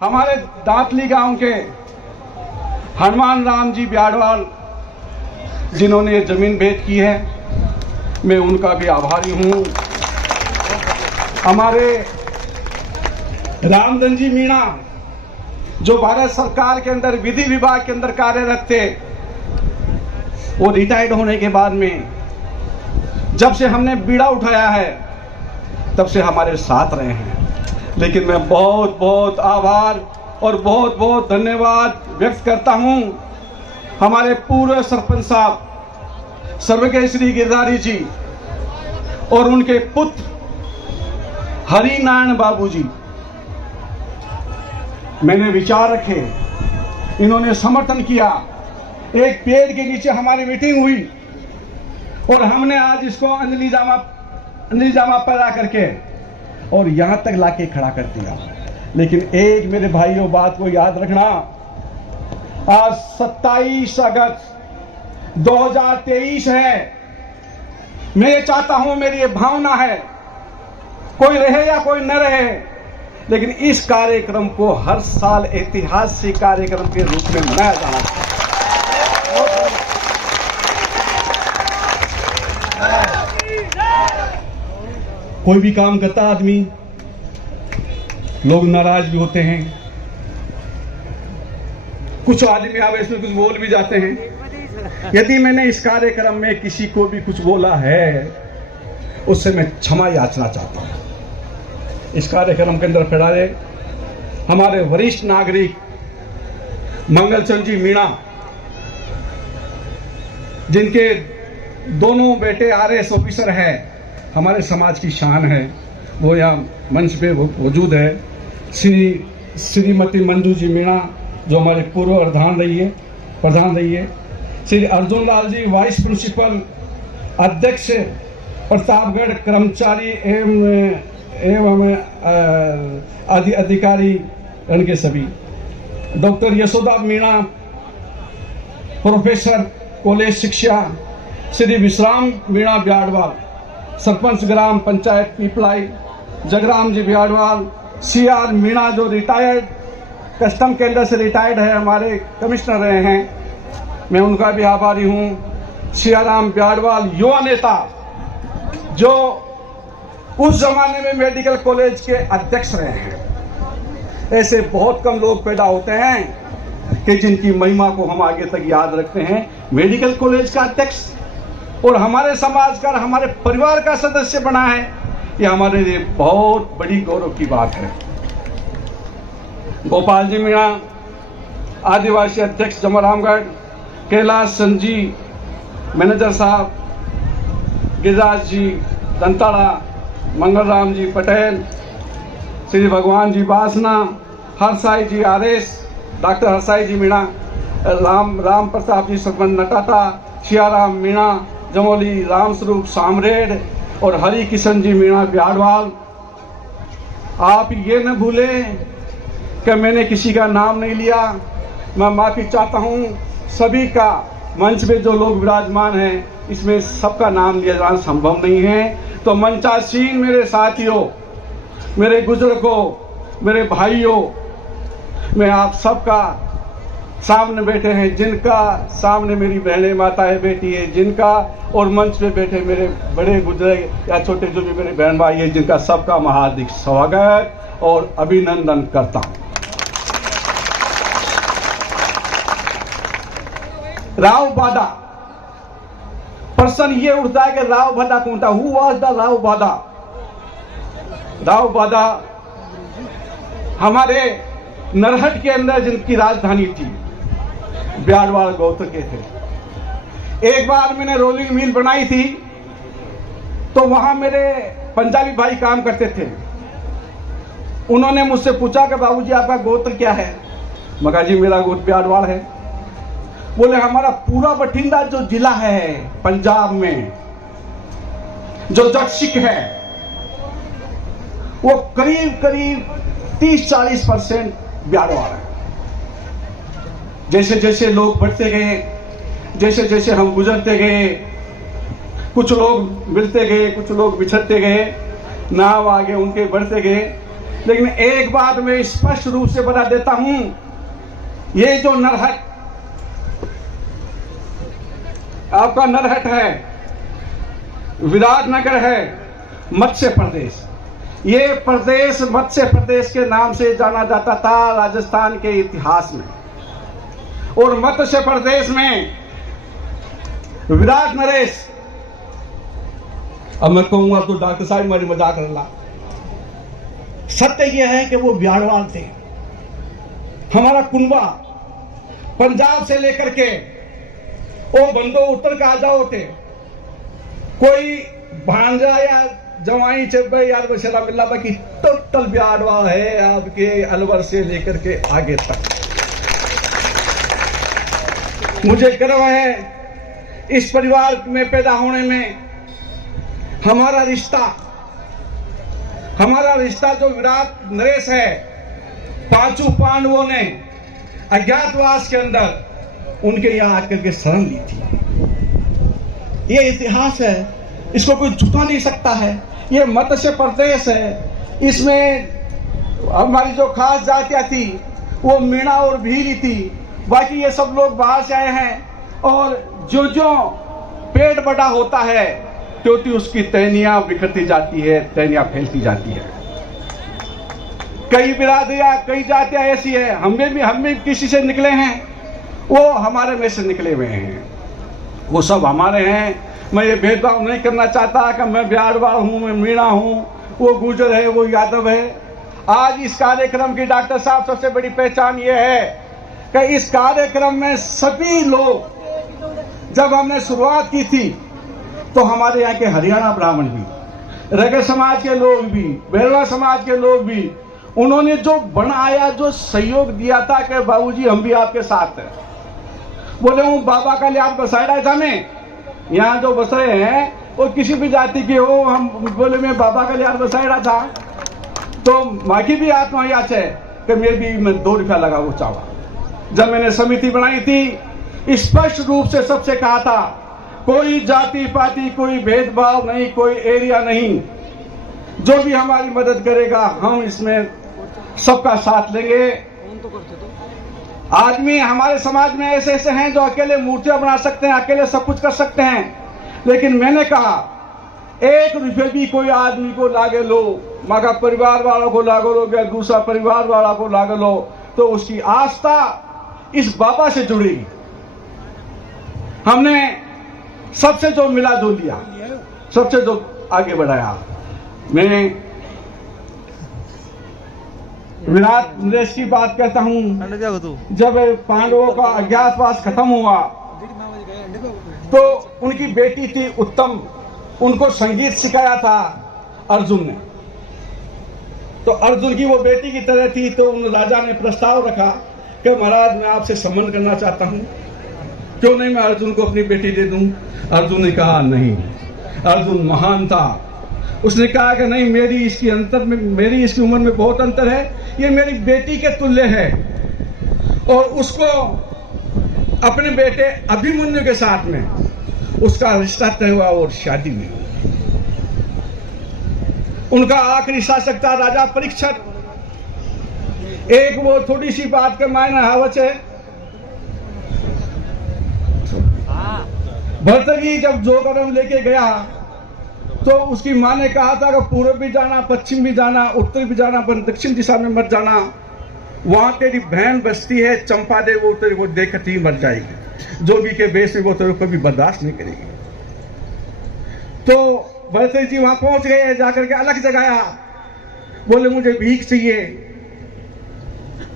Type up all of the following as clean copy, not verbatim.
हमारे दांतली गांव के हनुमान राम जी ब्याडवाल जिन्होंने ये जमीन भेंट की है, मैं उनका भी आभारी हूं। हमारे रामधन जी मीणा जो भारत सरकार के अंदर विधि विभाग के अंदर कार्यरत थे, वो रिटायर्ड होने के बाद में जब से हमने बीड़ा उठाया है तब से हमारे साथ रहे हैं। लेकिन मैं बहुत बहुत आभार और बहुत बहुत धन्यवाद व्यक्त करता हूं हमारे पूर्व सरपंच साहब स्वर्गीय श्री गिरधारी जी और उनके पुत्र हरिनारायण बाबू जी। मैंने विचार रखे, इन्होंने समर्थन किया, एक पेड़ के नीचे हमारी मीटिंग हुई और हमने आज इसको अंजलि जामा पैदा करके और यहां तक लाके खड़ा कर दिया। लेकिन एक मेरे भाइयों बात को याद रखना, आज 27 अगस्त 2023 है। मैं ये चाहता हूं, मेरी ये भावना है, कोई रहे या कोई न रहे, लेकिन इस कार्यक्रम को हर साल ऐतिहासिक कार्यक्रम के रूप में मनाया जाना चाहिए। कोई भी काम करता आदमी, लोग नाराज भी होते हैं, कुछ आदमी आवेश में कुछ बोल भी जाते हैं। यदि मैंने इस कार्यक्रम में किसी को भी कुछ बोला है, उससे मैं क्षमा याचना चाहता हूं। इस कार्यक्रम के अंदर फिलहाल हमारे वरिष्ठ नागरिक मंगलचंद जी मीणा, जिनके दोनों बेटे आरएएस ऑफिसर हैं, हमारे समाज की शान है, वो यहाँ मंच पे मौजूद है। श्रीमती मंजू जी मीणा जो हमारे पूर्व प्रधान रही है। श्री अर्जुन लाल जी वाइस प्रिंसिपल अध्यक्ष प्रतापगढ़ कर्मचारी एवं अधिकारी के सभी। Doctor Yashoda Meena professor college शिक्षा। श्री विश्राम मीणा ब्याडवाल सरपंच ग्राम पंचायत पीपलाई। जगराम जी ब्याडवाल। सीआर मीणा जो रिटायर्ड कस्टम के अंदर से रिटायर्ड है, हमारे कमिश्नर रहे हैं, मैं उनका भी आभारी हूं। सियाराम ब्याडवाल युवा नेता जो उस जमाने में मेडिकल कॉलेज के अध्यक्ष रहे हैं। ऐसे बहुत कम लोग पैदा होते हैं कि जिनकी महिमा को हम आगे तक याद रखते हैं। मेडिकल कॉलेज का अध्यक्ष और हमारे समाज का, हमारे परिवार का सदस्य बना है, ये हमारे लिए बहुत बड़ी गौरव की बात है। गोपाल जी मीणा आदिवासी अध्यक्ष जमरामगढ़। कैलाश संजी मैनेजर साहब। गिरिराज जी दंताड़ा। मंगलराम जी पटेल। श्री भगवान जी बासना। हरसाई जी आरएस। डॉक्टर हरसाई जी मीणा। राम प्रताप जी सरपंच नटाटा। सियाराम मीणा जमोली। रामस्वरूप सामरेड और हरि किशन जी मीणा ब्याडवाल। आप ये न भूलें कि मैंने किसी का नाम नहीं लिया, मैं माफी चाहता हूं सभी का। मंच में जो लोग विराजमान हैं, इसमें सबका नाम लिया जाना संभव नहीं है, तो मंचासीन मेरे साथियों, मेरे बुजुर्गों, मेरे भाइयों, मैं आप सबका सामने बैठे हैं, जिनका सामने मेरी बहनें माताएं बेटी है, जिनका और मंच पे बैठे मेरे बड़े बुजुर्ग या छोटे जो भी मेरे बहन भाई है, जिनका सबका हार्दिक स्वागत और अभिनंदन करता हूं। राव बादा प्रश्न ये उठता है कि राव बादा कौन था? हु वाज द राव बादा? राव बादा हमारे नरहट के अंदर जिनकी राजधानी थी, ब्याडवाल गोत्र के थे। एक बार मैंने रोलिंग मिल बनाई थी, तो वहां मेरे पंजाबी भाई काम करते थे। उन्होंने मुझसे पूछा कि बाबूजी आपका गोत्र क्या है? मैं कहा जी मेरा गोत्र ब्याडवाल है। बोले हमारा पूरा बठिंडा जो जिला है पंजाब में, जो जट सिख है, वो करीब करीब 30-40% ब्याडवाल है। जैसे जैसे लोग बढ़ते गए, जैसे जैसे हम गुजरते गए, कुछ लोग मिलते गए, कुछ लोग बिछड़ते गए, नाव आगे उनके बढ़ते गए। लेकिन एक बात मैं स्पष्ट रूप से बता देता हूं, ये जो नरहट आपका नरहट है, विराटनगर है, मत्स्य प्रदेश, ये प्रदेश मत्स्य प्रदेश के नाम से जाना जाता था राजस्थान के इतिहास में। और मत्स्य प्रदेश में विराट नरेश, अब मैं कहूंगा तो डॉक्टर साहब मेरी मजाक कर ला, सत्य यह है कि वो बिहारवाल थे। हमारा कुनबा पंजाब से लेकर के वो बंदो उत्तर का जाओ थे, कोई भांजा या जवाई चब्बे यार बशरा मिल्ला बाकी टोटल बिहारवाल है आपके अलवर से लेकर के आगे तक। मुझे गर्व है इस परिवार में पैदा होने में। हमारा रिश्ता जो विराट नरेश है, पांचों पांडवों ने अज्ञातवास के अंदर उनके यहां आकर के शरण ली थी। ये इतिहास है, इसको कोई झुठा नहीं सकता है। ये मत्स्य प्रदेश है, इसमें हमारी जो खास जातियां थी वो मीणा और भीरी थी, बाकी ये सब लोग बाहर से आए हैं। और जो जो पेट बड़ा होता है त्यों उसकी टहनियां बिखरती जाती है, टहनियां फैलती जाती है। कई बिरादरियां, कई जातियां ऐसी है, हम भी किसी से निकले हैं, वो हमारे में से निकले हुए हैं, वो सब हमारे हैं। मैं ये भेदभाव नहीं करना चाहता कि मैं बिहारवाल हूं, मैं मीणा हूं, वो गुर्जर है, वो यादव है। आज इस कार्यक्रम की डॉक्टर साहब सबसे बड़ी पहचान ये है कि इस कार्यक्रम में सभी लोग, जब हमने शुरुआत की थी तो हमारे यहाँ के हरियाणा ब्राह्मण भी, रगर समाज के लोग भी, बेरवा समाज के लोग भी, उन्होंने जो बनाया, जो सहयोग दिया था कि बाबूजी हम भी आपके साथ हैं। बोले हूँ बाबा का लिहाज बसाया था, मैं यहाँ जो बस रहे हैं वो किसी भी जाति के हो, हम बोले मैं बाबा का लिहाज बसाया था तो माँ की भी आत्मा याद है कि मेरे भी मैं 2 रुपया लगा वो चावा। जब मैंने समिति बनाई थी स्पष्ट रूप से सबसे कहा था कोई जाति पाति, कोई भेदभाव नहीं, कोई एरिया नहीं, जो भी हमारी मदद करेगा हम इसमें सबका साथ लेंगे। आदमी हमारे समाज में ऐसे ऐसे हैं जो अकेले मूर्तियां बना सकते हैं, अकेले सब कुछ कर सकते हैं, लेकिन मैंने कहा 1 रुपये भी कोई आदमी को लागे लो, मगर परिवार वालों को लागे लो या दूसरा परिवार वाला को लागे लो, तो उसकी आस्था इस बाबा से जुड़ेगी। हमने सबसे जो मिला जो लिया, सबसे जो आगे बढ़ाया। मैं विराट नरेश की बात करता हूं, जब पांडवों का अज्ञातवास खत्म हुआ तो उनकी बेटी थी उत्तम, उनको संगीत सिखाया था अर्जुन ने। तो अर्जुन की वो बेटी की तरह थी, तो उन राजा ने प्रस्ताव रखा कि महाराज मैं आपसे संबंध करना चाहता हूं, क्यों नहीं मैं अर्जुन को अपनी बेटी दे दूं। अर्जुन ने कहा नहीं, अर्जुन महान था, उसने कहा कि नहीं, मेरी इसकी उम्र में बहुत अंतर है, ये मेरी बेटी के तुल्य है। और उसको अपने बेटे अभिमन्यु के साथ में उसका रिश्ता तय हुआ और शादी हुई। उनका आखिरी शासक था राजा परीक्षित। एक वो थोड़ी सी बात के मायने हावच है, भर्तृहरि जब जोगरम लेके गया तो उसकी माँ ने कहा था कि पूर्व भी जाना, पश्चिम भी जाना, उत्तर भी जाना, पर दक्षिण दिशा में मत जाना, वहां तेरी बहन बसती है चंपा दे, वो तेरे को देखती ही मर जाएगी, जोगी के बेस में वो तेरे को कभी बर्दाश्त नहीं करेगी। तो भरत जी वहां पहुंच गए, जाकर के अलग जगाया, बोले मुझे भीख चाहिए।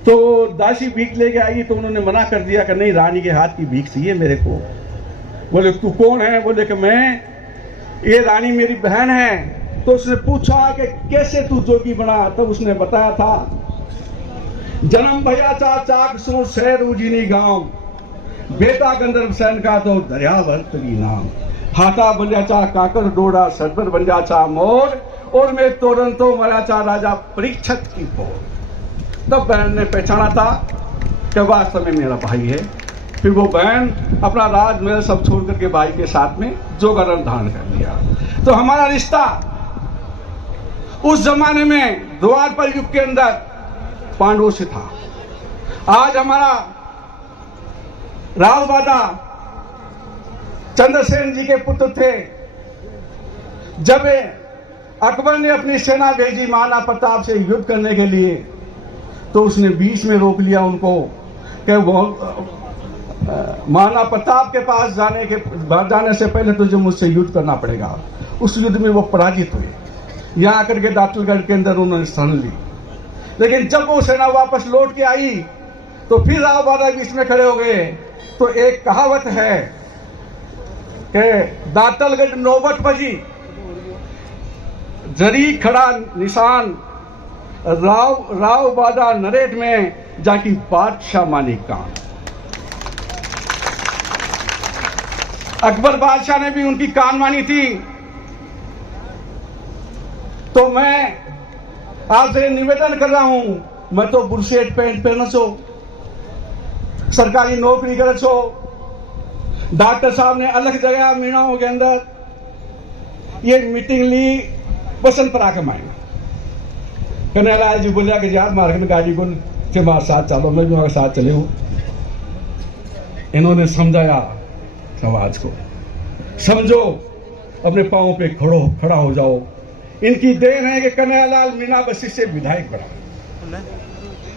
तो दासी भीख लेके आई तो उन्होंने मना कर दिया कि नहीं, रानी के हाथ की भीख चाहिए मेरे को। बोले तू कौन है? बोले कि मैं, ये रानी मेरी बहन है। तो उसने पूछा कि कैसे तू जोगी बना? तब तो उसने बताया था जन्म भया चाक सो शहर उजीनी गांव, बेटा गंधर्व सैन का तो दरियावर तरी नाम, हाथा बलिया चा काकर डोड़ा सरबर बलिया चा मोर, और मैं तोरण तो मरा चा राजा परीक्षित की पोर। तब बहन ने पहचाना था कि वास्तव में मेरा भाई है। फिर वो बहन अपना राज मेरा सब छोड़ करके भाई के साथ में जोगरम धारण कर लिया। तो हमारा रिश्ता उस जमाने में द्वापर युग के अंदर पांडवों से था। आज हमारा राव बादा चंद्रसेन जी के पुत्र थे। जब अकबर ने अपनी सेना भेजी महाराणा प्रताप से युद्ध करने के लिए, तो उसने बीच में रोक लिया उनको कि वो महाराणा प्रताप के पास जाने से पहले तुझे मुझसे युद्ध करना पड़ेगा। उस युद्ध में वो पराजित हुए। यहाँ आकर के दातलगढ़ के अंदर उन्होंने स्थान ली। लेकिन जब वो सेना वापस लौट के आई तो फिर राव बादा बीच में खड़े हो गए। तो एक कहावत है कि दातलगढ़ नौबत बजी, जरी खड़ा निशान, राव बादा नरेट में जाकी बादशाह मानी कान। अकबर बादशाह ने भी उनकी कान मानी थी। तो मैं आपसे निवेदन कर रहा हूं, मैं तो बुरशेट पैंट पहनो छो, सरकारी नौकरी करे छो। डॉक्टर साहब ने अलग जगह मीणाओं के अंदर ये मीटिंग ली बसंतपुरा के मायने। कन्हैयालाल जी बोलिया कि यार मार्ग में गाड़ी को हमारे साथ चलो, मैं भी हमारे साथ चले हूं। इन्होंने समझाया समाज को, समझो, अपने पांव पे खड़ा हो जाओ। इनकी देन है कि कन्हैयालाल मीणा बसी से विधायक बना।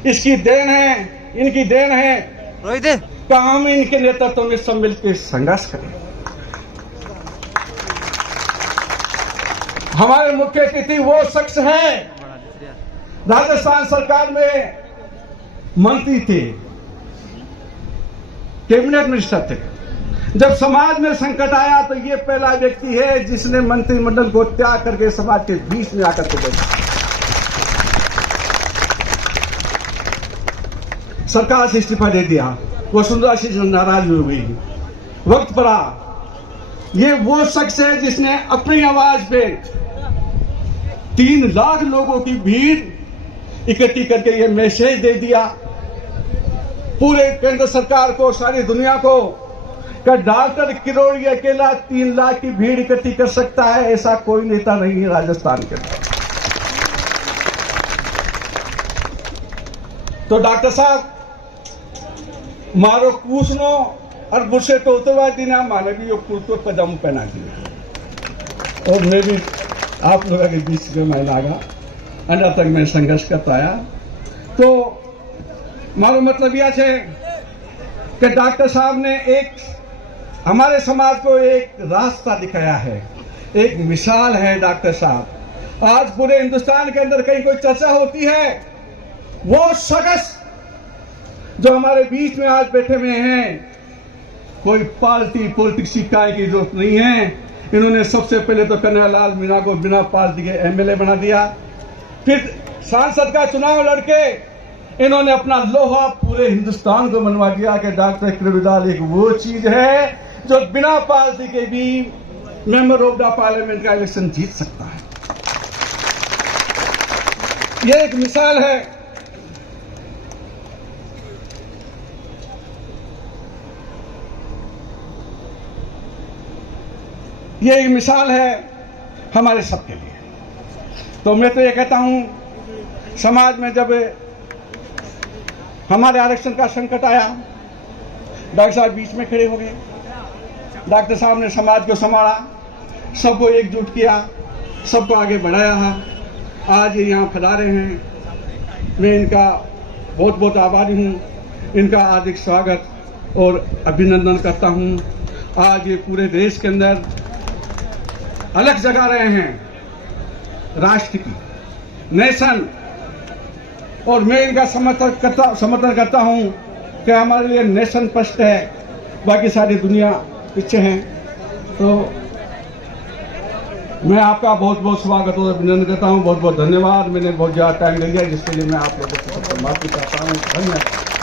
इसकी देन है, इनकी देन है कि हम इनके नेतृत्व में सब मिलकर संघर्ष करें। हमारे मुख्य अतिथि वो शख्स हैं, राजस्थान सरकार में मंत्री थे, कैबिनेट मिनिस्टर थे। जब समाज में संकट आया तो ये पहला व्यक्ति है जिसने मंत्रिमंडल को त्याग करके समाज के बीच में आकर के बैठा। सरकार से इस्तीफा दे दिया। वसुंधरा से नाराज हो गई, वक्त पड़ा। ये वो शख्स है जिसने अपनी आवाज पे 3 लाख लोगों की भीड़ इकट्ठी करके ये मैसेज दे दिया पूरे केंद्र सरकार को, सारी दुनिया को, कि डॉक्टर किरोड़ी अकेला 3 लाख की भीड़ इकट्ठी कर सकता है, ऐसा कोई नेता नहीं है राजस्थान के अंदर। तो डॉक्टर साहब मारो कूसनो और बुसे टोतवा दिना मानवी कुर्तो पजामा पहना दिए। और मैं भी आप लोगों के बीच में मैं लागा, अंदर तक मैं संघर्ष करता आया। तो मारो मतलब यह है कि डॉक्टर साहब ने एक हमारे समाज को एक रास्ता दिखाया है, एक मिसाल है डॉक्टर साहब। आज पूरे हिंदुस्तान के अंदर कहीं कोई चर्चा होती है, वो शख्स जो हमारे बीच में आज बैठे हुए हैं, कोई पार्टी पॉलिटिक्स सिखाने की जरूरत नहीं है। इन्होंने सबसे पहले तो कन्हैयालाल मीणा को बिना पार्टी के एमएलए बना दिया, फिर सांसद का चुनाव लड़के इन्होंने अपना लोहा पूरे हिंदुस्तान को मनवा दिया कि डॉक्टर किरोड़ीलाल एक वो चीज है जो बिना पार्टी के भी मेंबर ऑफ द पार्लियामेंट का इलेक्शन जीत सकता है। ये एक मिसाल है। ये एक मिसाल है हमारे सबके लिए। तो मैं तो ये कहता हूं, समाज में जब हमारे आरक्षण का संकट आया, डॉक्टर साहब बीच में खड़े हो गए। डॉक्टर साहब ने समाज को संभाला, सबको एकजुट किया, सबको आगे बढ़ाया है। आज ये यहाँ खड़ा रहे हैं, मैं इनका बहुत बहुत आभारी हूँ। इनका हार्दिक स्वागत और अभिनंदन करता हूँ। आज ये पूरे देश के अंदर अलग जगा रहे हैं राष्ट्र की, नेशन, और मैं इनका समर्थन करता हूं कि हमारे लिए नेशन फर्स्ट है, बाकी सारी दुनिया पीछे है। तो मैं आपका बहुत बहुत स्वागत और अभिनंदन करता हूं। बहुत बहुत धन्यवाद। मैंने बहुत ज़्यादा टाइम ले लिया, जिसके लिए मैं आप लोगों को माफी चाहता हूं। धन्यवाद।